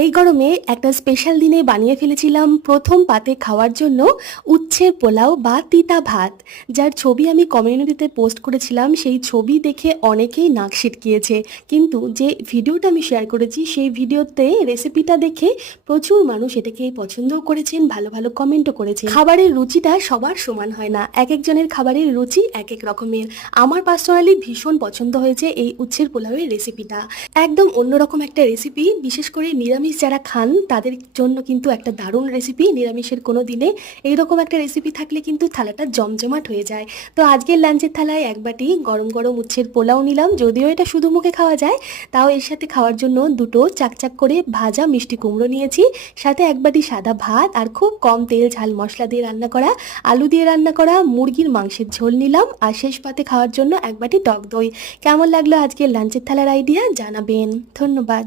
এই গরমে একটা স্পেশাল দিনে বানিয়ে ফেলেছিলাম প্রথম পাতে খাওয়ার জন্য উচ্ছের পোলাও বা তিতা ভাত, যার ছবি আমি কমিউনিটিতে পোস্ট করেছিলাম। সেই ছবি দেখে অনেকেই নাক সিটকিয়েছে, কিন্তু যে ভিডিওটা আমি শেয়ার করেছি সেই ভিডিওতে রেসিপিটা দেখে প্রচুর মানুষ এটাকে পছন্দও করেছেন, ভালো ভালো কমেন্টও করেছেন। খাবারের রুচিটা সবার সমান হয় না, এক একজনের খাবারের রুচি এক এক রকমের। আমার পার্সোনালি ভীষণ পছন্দ হয়েছে এই উচ্ছের পোলাওয়ের রেসিপিটা। একদম অন্যরকম একটা রেসিপি, বিশেষ করে নিরামিষ যারা খান তাদের জন্য কিন্তু একটা দারুণ রেসিপি। নিরামিষের কোনো দিনে এইরকম একটা রেসিপি থাকলে কিন্তু থালাটা জমজমাট হয়ে যায়। তো আজকের লাঞ্চের থালায় এক বাটি গরম গরম উচ্ছের পোলাও নিলাম। যদিও এটা শুধু মুখে খাওয়া যায়, তাও এর সাথে খাওয়ার জন্য দুটো চাকচাক করে ভাজা মিষ্টি কুমড়ো নিয়েছি, সাথে এক বাটি সাদা ভাত, আর খুব কম তেল ঝাল মশলা দিয়ে রান্না করা আলু দিয়ে রান্না করা মুরগির মাংসের ঝোল নিলাম, আর শেষ পাতে খাওয়ার জন্য এক বাটি টক দই। কেমন লাগলো আজকের লাঞ্চের থালার আইডিয়া জানাবেন। ধন্যবাদ।